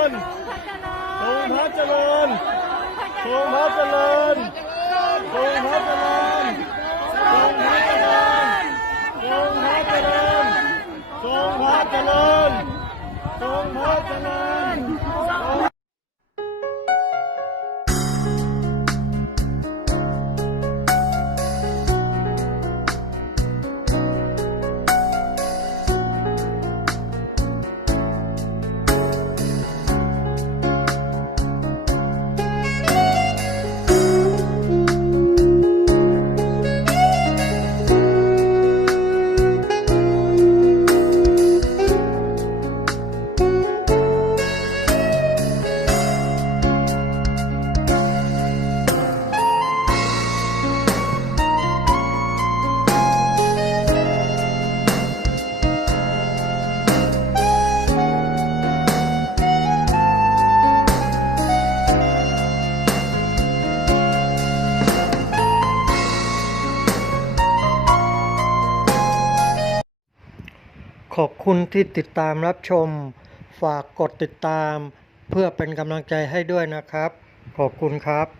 ริญทรงพระเจริญทรงพระเจริญทรงพระเจริญทรงพระเจริญทรงพระเจริญทรงพระเจริญทรงพระเจริญ อบคุณที่ติดตามรับชม ฝากกดติดตาม เพื่อเป็นกำลังใจให้ด้วยนะครับ ขอบคุณครับ